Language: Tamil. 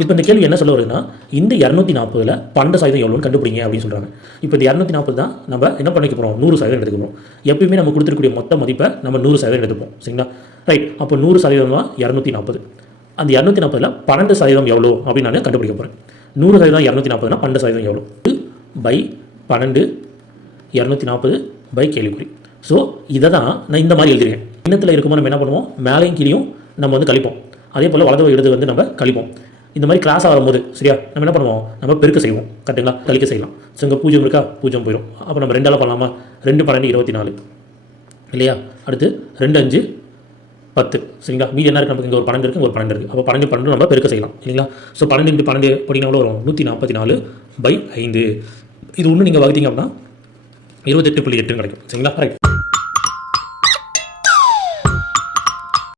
இப்போ இந்த கேள்வி என்ன சொல்ல வருதுன்னா, இந்த 240ல் 12% எவ்வளோன்னு கண்டுபிடிங்க அப்படின்னு சொல்கிறாங்க. இப்போ இந்த 240 தான் நம்ம என்ன பண்ணிக்க போகிறோம், 100% எடுத்துக்க போகிறோம். எப்பயுமே நம்ம கொடுத்துருக்கூடிய மொத்த மதிப்பை நம்ம 100% எடுத்துப்போம். சரிங்களா? ரைட். அப்போ 100% தான் 240. அந்த 240ல் 12% எவ்வளோ அப்படின்னு நான் கண்டுபிடிக்க போகிறேன். 100% 240னா 12% எவ்வளோ பை 12 240 பை கேள்விக்குறி. ஸோ இதை தான் நான் இந்த மாதிரி எழுதிருக்கேன். இன்னத்தில் இருக்கும்போது நம்ம என்ன பண்ணுவோம், மேலேயும் கீழையும் நம்ம வந்து கழிப்போம். அதே போல் வலது இடது வந்து நம்ம கழிப்போம். இந்த மாதிரி கிளாஸாக வரும்போது சரியா நம்ம என்ன பண்ணுவோம், நம்ம பெருக்க செய்வோம். கரெக்டுங்களா? கழிக்க செய்யலாம். ஸோ இங்கே 0 இருக்கா, 0 போயிடும். அப்போ நம்ம 2ஆல் பண்ணலாமா, 2 12 24 இல்லையா? அடுத்து 2 5 10 சரிங்களா? மீதி என்ன இருக்குது, நமக்கு இங்கே ஒரு 12 இருக்குது, ஒரு 12 இருக்குது. அப்போ 12 12 நம்ம பெருக்க செய்யலாம் இல்லைங்களா? ஸோ 12 × 12 படிங்கன்னா எவ்வளோ வரும், 144/5. இது ஒன்று நீங்கள் வகுத்தீங்க அப்படின்னா 28.8 கிடைக்கும். சரிங்களா? ரைட்.